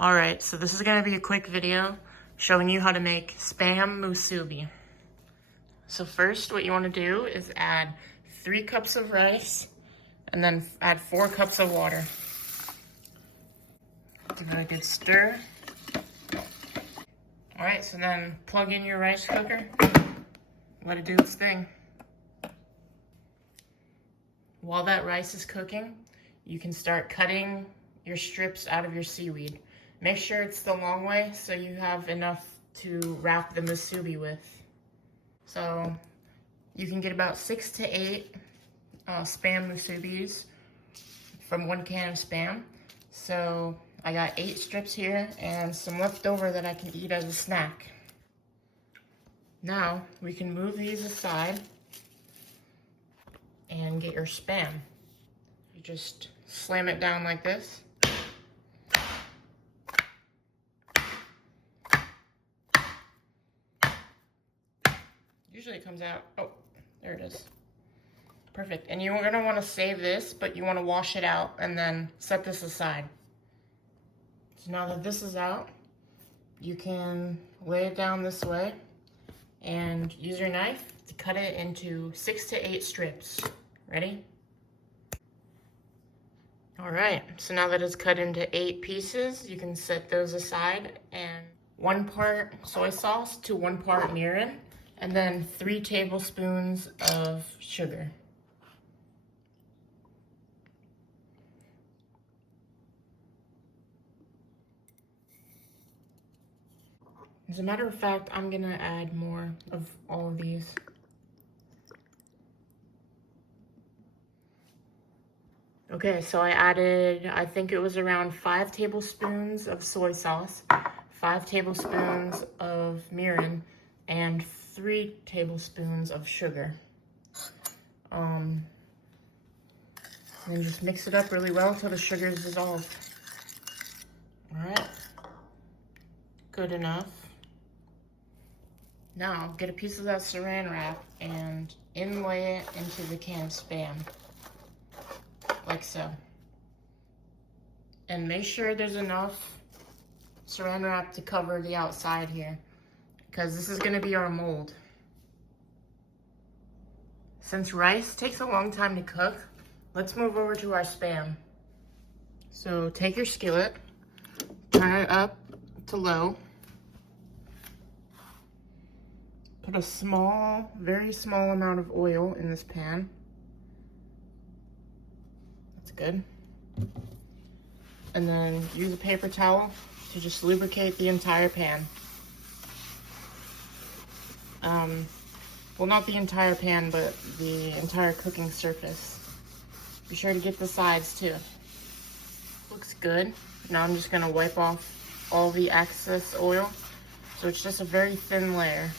All right, so this is gonna be a quick video showing you how to make SPAM MUSUBI. So first, what you wanna do is add 3 cups of rice and then add 4 cups of water. Give it a good stir. All right, so then plug in your rice cooker, let it do its thing. While that rice is cooking, you can start cutting your strips out of your seaweed. Make sure it's the long way so you have enough to wrap the musubi with. So you can get about 6 to 8 SPAM musubis from 1 can of SPAM. So I got 8 strips here and some left over that I can eat as a snack. Now we can move these aside and get your SPAM. You just slam it down like this. Usually it comes out, oh, there it is. Perfect, and you're gonna wanna save this, but you wanna wash it out and then set this aside. So now that this is out, you can lay it down this way and use your knife to cut it into 6 to 8 strips. Ready? All right, so now that it's cut into 8 pieces, you can set those aside, and 1 part soy sauce to 1 part mirin, and then 3 tablespoons of sugar. As a matter of fact, I'm gonna add more of all of these. Okay, so I added, I think it was around 5 tablespoons of soy sauce, 5 tablespoons of mirin, and 3 tablespoons of sugar. Then just mix it up really well until the sugar is dissolved. All right, good enough. Now, get a piece of that saran wrap and inlay it into the can of SPAM, like so. And make sure there's enough saran wrap to cover the outside here, because this is gonna be our mold. Since rice takes a long time to cook, let's move over to our SPAM. So take your skillet, turn it up to low, put a small, very small amount of oil in this pan. That's good. And then use a paper towel to just lubricate the entire pan. Well, not the entire pan, but the entire cooking surface. Be sure to get the sides too. Looks good. Now I'm just gonna wipe off all the excess oil, so it's just a very thin layer.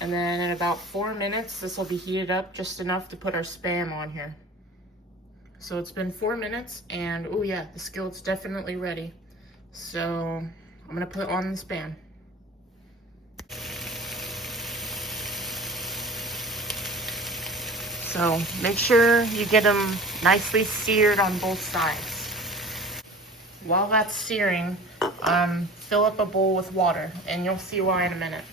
And then in about 4 minutes, this will be heated up just enough to put our SPAM on here. So it's been 4 minutes, and oh yeah, the skillet's definitely ready. So I'm gonna put on the SPAM. So make sure you get them nicely seared on both sides. While that's searing, fill up a bowl with water, and you'll see why in a minute.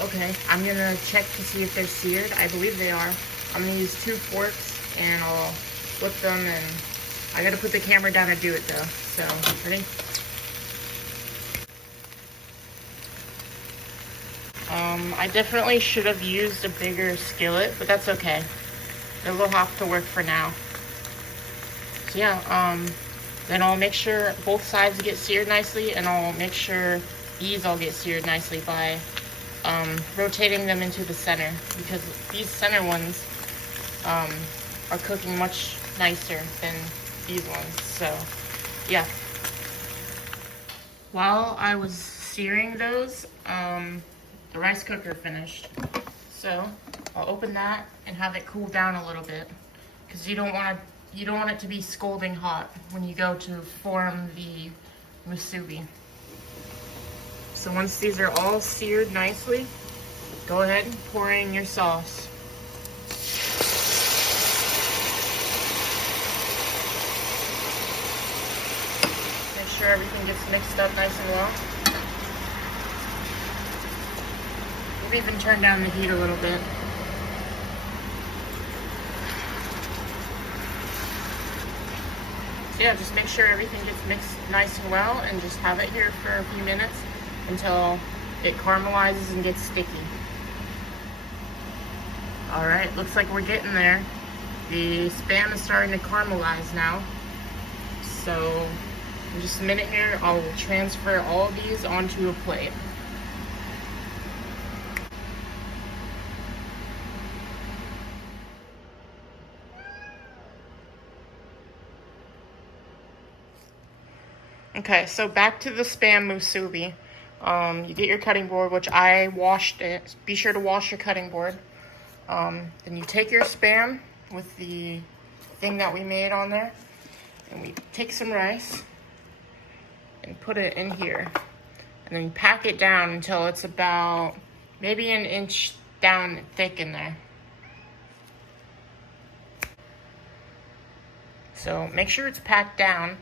Okay, I'm gonna check to see if they're seared. I believe they are. I'm gonna use 2 forks and I'll flip them, and I gotta put the camera down to do it though. So, ready? I definitely should have used a bigger skillet, but that's okay. It will have to work for now. So yeah, then I'll make sure both sides get seared nicely, and I'll make sure these all get seared nicely by rotating them into the center, because these center ones are cooking much nicer than these ones. So yeah, while I was searing those, the rice cooker finished. So I'll open that and have it cool down a little bit, because you don't want it to be scalding hot when you go to form the musubi. So once these are all seared nicely, go ahead and pour in your sauce. sure everything gets mixed up nice and well. We've even turned down the heat a little bit. So yeah, just make sure everything gets mixed nice and well, and just have it here for a few minutes until it caramelizes and gets sticky. All right, looks like we're getting there. The Spam is starting to caramelize now. So in just a minute here, I'll transfer all of these onto a plate. Okay, so back to the Spam musubi. You get your cutting board, which I washed it. Be sure to wash your cutting board. Then you take your Spam with the thing that we made on there, and we take some rice and put it in here. And then you pack it down until it's about maybe an inch down thick in there. So make sure it's packed down.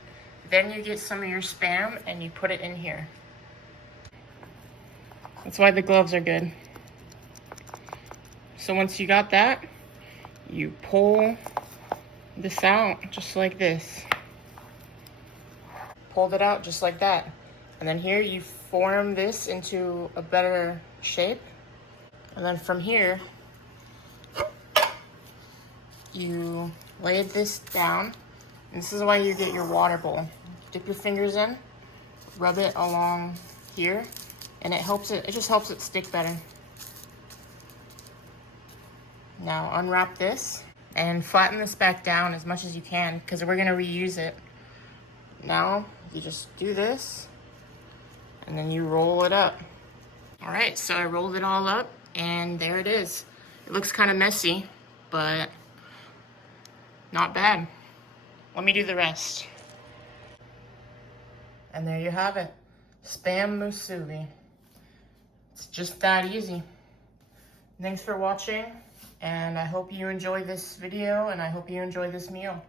Then you get some of your Spam and you put it in here. That's why the gloves are good. So once you got that, you pull this out just like this. Pulled it out just like that. And then here you form this into a better shape. And then from here, you lay this down. And this is why you get your water bowl. Dip your fingers in, rub it along here, and it just helps it stick better. Now unwrap this and flatten this back down as much as you can, because we're gonna reuse it. Now you just do this, and then you roll it up. All right, so I rolled it all up, and there it is. It looks kind of messy, but not bad. Let me do the rest. And there you have it, Spam musubi. It's just that easy. Thanks for watching, and I hope you enjoyed this video, and I hope you enjoy this meal.